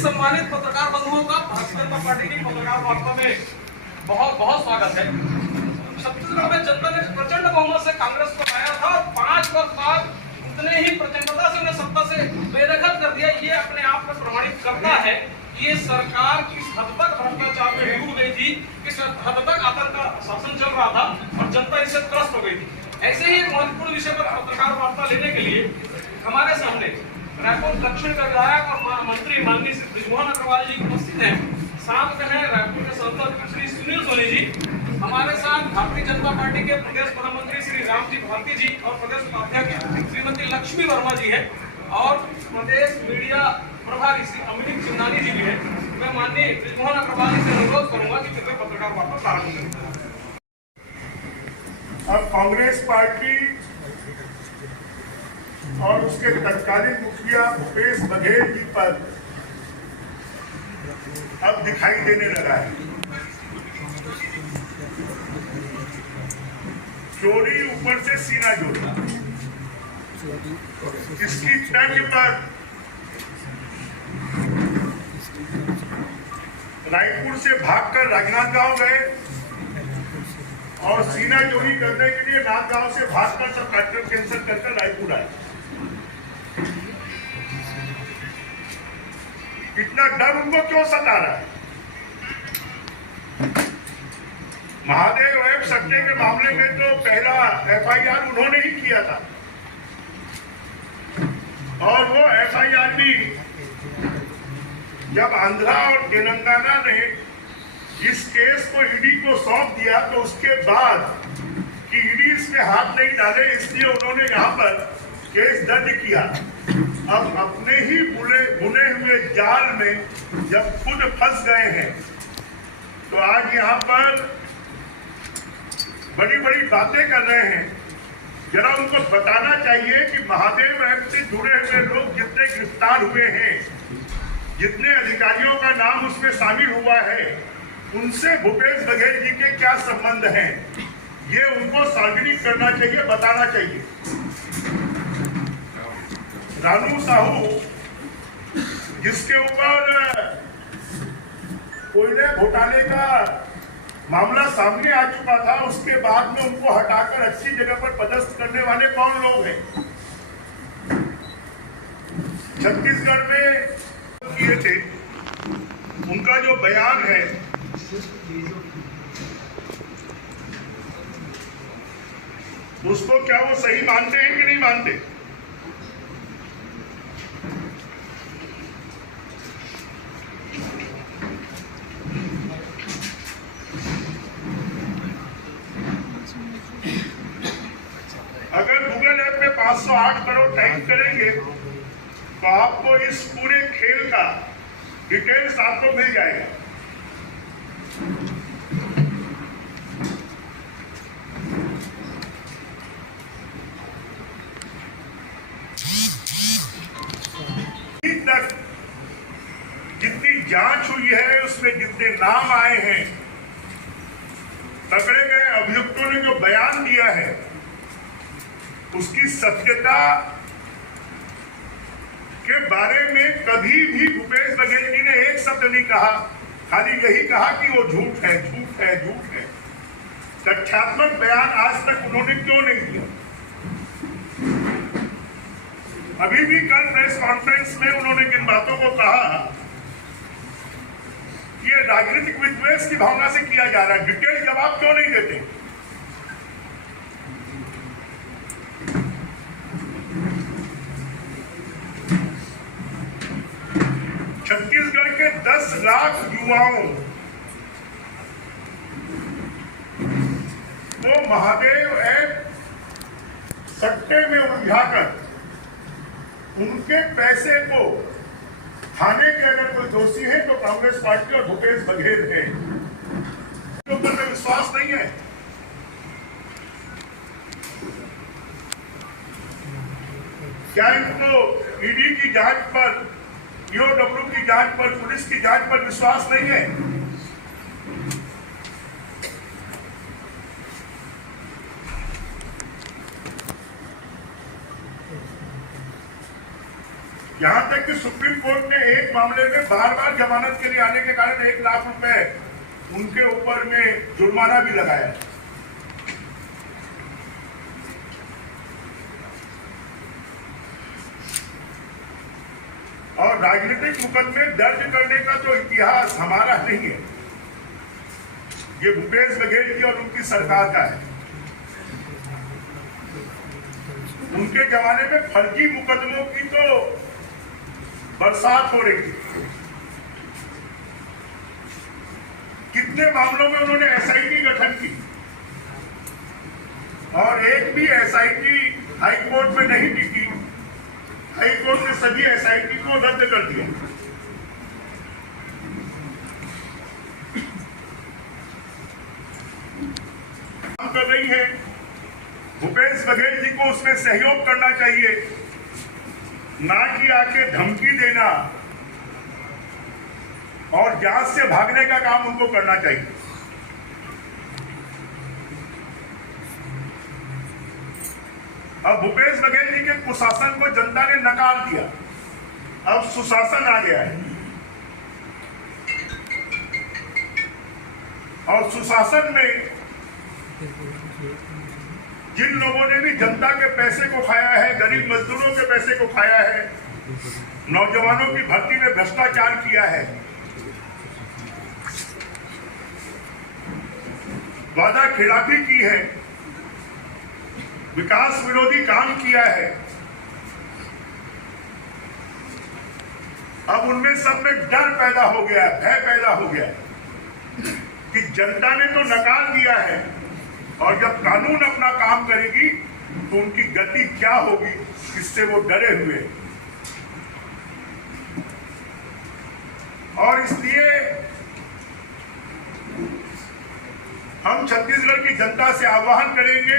सम्मानित पत्रकार बंधुओं का भारतीय जनता पार्टी की पत्रकार वार्ता में बहुत बहुत स्वागत है। छत्तीसगढ़ में जनता ने प्रचंड बहुमत से कांग्रेस को हराया था और 5 वर्ष बाद उतने ही प्रचंडता से उन्हें सत्ता से बेदखल कर दिया। ये अपने आप में प्रमाणित करता है कि ये सरकार किस हद तक भ्रष्टाचार में डूब गई थी, किस हद तक आतंक का शासन चल रहा था और जनता इससे त्रस्त हो गई थी। ऐसे ही एक महत्वपूर्ण विषय पर पत्रकार वार्ता लेने के लिए हमारे सामने रायपुर दक्षिण का विधायक और मंत्री माननीय श्री बृजमोहन अग्रवाल जी उपस्थित हैं। साथ में है रायपुर के सांसद श्री सुनील सोनी जी, हमारे साथ भारतीय जनता पार्टी के प्रदेश महामंत्री श्री रामजी भारती जी और प्रदेश उपाध्यक्ष श्रीमती लक्ष्मी वर्मा जी है और प्रदेश मीडिया प्रभारी श्री अमित चिन्नानी जी भी है। मैं माननीय बृजमोहन अग्रवाल जी से अनुरोध करूंगा कि कृपया पत्रकार वार्ता प्रारंभ करें। अब कांग्रेस पार्टी और उसके तत्कालीन मुखिया भूपेश बघेल जी पर अब दिखाई देने लगा है। चोरी ऊपर से सीना जोड़ा, इसकी तर्ज पर रायपुर से भागकर राजनांदगांव गए और सीना चोरी करने के लिए नांदगांव से भागकर सब कार्यक्रम कैंसिल करके रायपुर आए। इतना डर उनको क्यों सता रहा है? महादेव ऐप सट्टे के मामले में तो पहला एफआईआर उन्होंने ही किया था और वो एफआईआर भी जब आंध्रा और तेलंगाना ने इस केस को ईडी को सौंप दिया तो उसके बाद कि ईडी इसमें हाथ नहीं डाले इसलिए उन्होंने यहाँ पर केस दर्ज किया। अब अपने ही बुने हुए जाल में जब खुद फंस गए हैं तो आज यहाँ पर बड़ी बड़ी बातें कर रहे हैं। जरा उनको बताना चाहिए कि महादेव ऐप से जुड़े हुए लोग जितने गिरफ्तार हुए हैं, जितने अधिकारियों का नाम उसमें शामिल हुआ है, उनसे भूपेश बघेल जी के क्या संबंध हैं, ये उनको सार्वजनिक करना चाहिए, बताना चाहिए। रानू साहू जिसके ऊपर कोयले घोटाले का मामला सामने आ चुका था, उसके बाद में उनको हटाकर अच्छी जगह पर पदस्थ करने वाले कौन लोग हैं? छत्तीसगढ़ में किए थे, उनका जो बयान है उसको क्या वो सही मानते हैं कि नहीं मानते? अगर गूगल ऐप में 508 करोड़ टाइप करेंगे तो आपको इस पूरे खेल का डिटेल्स आपको मिल जाएगा। तक जितनी जांच हुई है उसमें जितने नाम आए हैं, पकड़े गए अभियुक्तों ने जो बयान दिया है उसकी सत्यता के बारे में कभी भी भूपेश बघेल जी ने एक शब्द नहीं कहा, खाली यही कहा कि वो झूठ है, झूठ है, झूठ है। तथ्यात्मक बयान आज तक उन्होंने क्यों नहीं दिया? अभी भी कल प्रेस कॉन्फ्रेंस में उन्होंने जिन बातों को कहा ये राजनीतिक विद्वेष की भावना से किया जा रहा है, डिटेल जवाब क्यों नहीं देते? छत्तीसगढ़ के 10 लाख युवाओं को महादेव ऐप सट्टे में उलझाकर उनके पैसे को खाने के अगर कोई दोषी है तो कांग्रेस पार्टी और भूपेश बघेल है। तो ऊपर में विश्वास नहीं है। क्या इनको ईडी की जांच पर, ईओडब्ल्यू की जांच पर, पुलिस की जांच पर विश्वास नहीं है? यहाँ तक कि सुप्रीम कोर्ट ने एक मामले में बार बार जमानत के लिए आने के कारण 1 लाख रुपए उनके ऊपर में जुर्माना भी लगाया। और राजनीतिक मुकदमे दर्ज करने का तो इतिहास हमारा नहीं है, ये भूपेश बघेल की और उनकी सरकार का है। उनके जमाने में फर्जी मुकदमों की तो बरसात हो रही थी। कितने मामलों में उन्होंने एसआईटी गठन की और एक भी एसआईटी हाई कोर्ट में नहीं टिकी। हाई कोर्ट ने सभी एसआईटी को रद्द कर दिया। काम कर रही है, भूपेश बघेल जी को उसमें सहयोग करना चाहिए, ना कि आके धमकी देना और जांच से भागने का काम उनको करना चाहिए। अब भूपेश बघेल जी के कुशासन को जनता ने नकार दिया, अब सुशासन आ गया है और सुशासन में जिन लोगों ने भी जनता के पैसे को खाया है, गरीब मजदूरों के पैसे को खाया है, नौजवानों की भर्ती में भ्रष्टाचार किया है, वादा खिलाफी की है, विकास विरोधी काम किया है, अब उनमें सब में डर पैदा हो गया, भय पैदा हो गया कि जनता ने तो नकार दिया है और जब कानून अपना काम करेगी तो उनकी गति क्या होगी, इससे वो डरे हुए। और इसलिए हम छत्तीसगढ़ की जनता से आह्वान करेंगे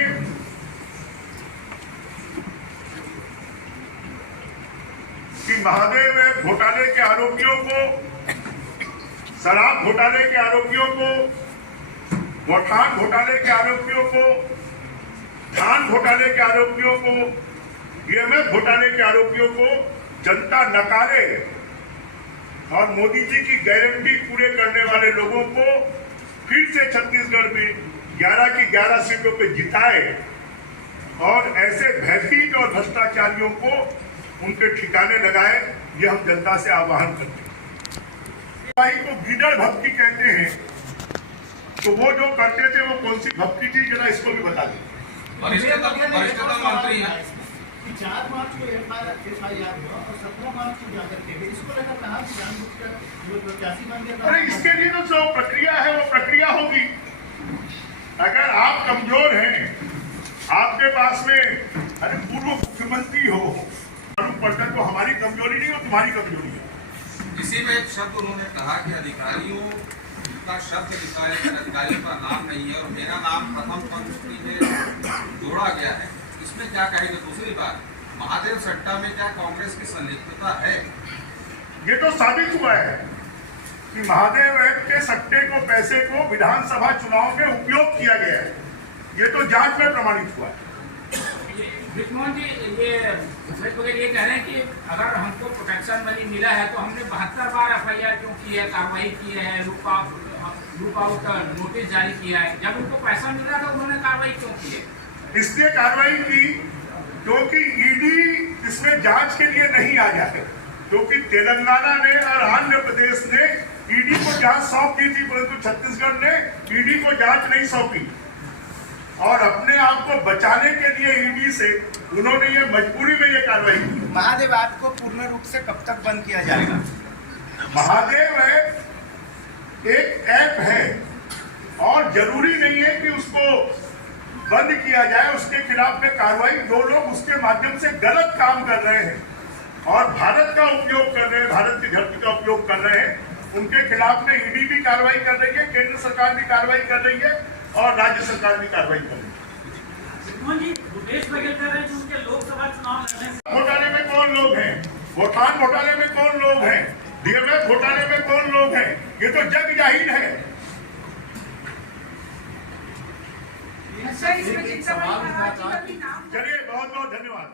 कि महादेव घोटाले के आरोपियों को, शराब घोटाले के आरोपियों को, गौठान घोटाले के आरोपियों को, धान घोटाले के आरोपियों को, डीएमएफ घोटाले के आरोपियों को जनता नकारे और मोदी जी की गारंटी पूरे करने वाले लोगों को फिर से छत्तीसगढ़ में 11 की 11 सीटों पे जिताए और ऐसे भयभीत और भ्रष्टाचारियों को उनके ठिकाने लगाए। ये हम जनता से आह्वान करते हैं। भाई को गीदड़ भक्ति कहते हैं, तो वो जो करते थे वो कौन सी भक्ति थी, जरा इसको भी बता दें। वरिष्ठतम मंत्री हैं। 4 मार्च को एफआईआर हुआ और 17 मार्च को जाकर के इसको लेकर कहा कि जानबूझकर जो प्रत्याशी बन गया। अरे इसके लिए तो जो प्रक्रिया है वो प्रक्रिया होगी। अगर आप कमजोर हैं, आपके पास में अरे पूर्व मुख्यमंत्री हो, पढ़कर तो हमारी कमजोरी नहीं हो, तुम्हारी कमजोरी है। इसी में एक शब्द उन्होंने कहा कि अधिकारियों का शब्द लिखा है, अधिकारियों का नाम नहीं है और मेरा नाम प्रथम पंक्ति में जोड़ा गया है। इसमें क्या कहेंगे? दूसरी बात, महादेव सट्टा में क्या कांग्रेस की संलिप्तता है? ये तो साबित हुआ है कि महादेव ऐप के सट्टे को, पैसे को विधानसभा चुनाव में उपयोग किया गया है। ये तो जांच में प्रमाणित हुआ है। विष्णु जी, ये कह रहे हैं कि अगर हमको प्रोटेक्शन मनी मिला है तो हमने 72 बार एफआईआर क्यों की है, कार्रवाई की है, लुक आउट नोटिस जारी किया है। जब उनको पैसा मिला था उन्होंने कार्रवाई क्यों की है? इसलिए कार्रवाई की क्योंकि ईडी इसमें जांच के लिए नहीं आ जाए, क्योंकि तेलंगाना ने और आंध्र प्रदेश ने ईडी को जांच सौंप दी थी, परंतु छत्तीसगढ़ ने ईडी को जांच नहीं सौंपी और अपने आप को बचाने के लिए ईडी से उन्होंने ये मजबूरी में ये कार्रवाई की। महादेव ऐप को पूर्ण रूप से कब तक बंद किया जाएगा? महादेव ऐप एक ऐप है और जरूरी नहीं है कि उसको बंद किया जाए। उसके खिलाफ में कार्रवाई, जो लोग उसके माध्यम से गलत काम कर रहे हैं और भारत का उपयोग कर रहे हैं, भारत की धरती का उपयोग कर रहे हैं, उनके खिलाफ में ईडी भी कार्रवाई कर रही है, केंद्र सरकार भी कार्रवाई कर रही है और राज्य सरकार भी कार्रवाई कर रही है। भूपेश बघेल कह रहे हैं कि उनके लोकसभा चुनाव लड़ने घोटाले में कौन लोग हैं, गौठान घोटाले में कौन लोग हैं, डीएमएफ घोटाले में कौन लोग हैं, ये तो जग जाहिर है। चलिए, बहुत बहुत धन्यवाद।